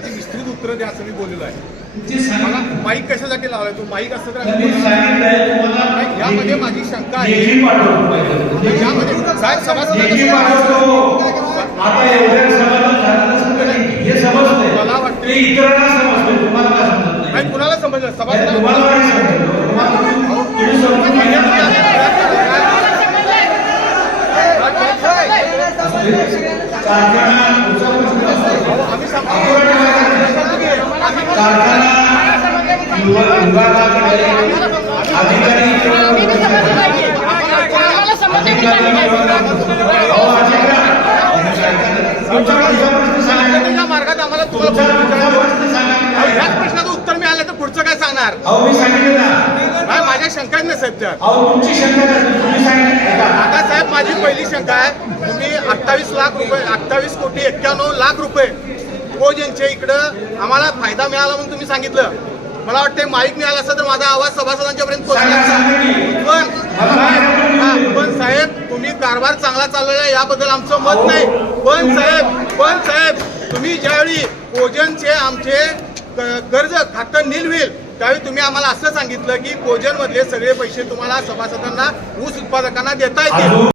प्रश्नाची विस्तृत उत्तरं द्या असं मी बोललेलो आहे. मला माईक कशासाठी लावलाय? तू माईक असतं तर आम्ही यामध्ये माझी शंका आहे. यामध्ये साहेब सभासद मला वाटतं- कुणाला समजलं? सभासद तुम्हाला नाही समजत तुम्हाला तुम्ही समजून घ्या. कारखाना तुमचा प्रश्न आम्ही सांगतो कारखाना विभाग- विभागाकडे अधिकारी अहो, अधिकारी- तुमचा पुढचा प्रश्न सांगा. त्या मार्गात आम्हाला तुला तुमचा पुढचा प्रश्न सांगा. ह्याच प्रश्नाचं उत्तर मिळालं तर पुढचं काय सांगणार? माझ्या शंका आहेत ना साहेब त्या? आता साहेब माझी पहिली शंका आहे तुम्ही अठ्ठावीस लाख रुपये अठ्ठावीस कोटी एक्क्याण्णव लाख रुपये कोजनचे इकडं आम्हाला फायदा मिळाला म्हणून तुम्ही सांगितलं. मला वाटतं माईक मिळाला असतं तर माझा आवाज सभासदांच्या पर्यंत. पण साहेब, हा, पण साहेब तुम्ही कारभार चांगला चाललेला आहे याबद्दल आमचं मत नाही. पण साहेब पण साहेब तुम्ही ज्यावेळी कोजनचे आमचे कर्ज खातं नील होईल त्यावेळी तुम्ही आम्हाला असं सांगितलं की कोजन मधले सगळे पैसे तुम्हाला सभासदांना ऊस उत्पादकांना देता येतील.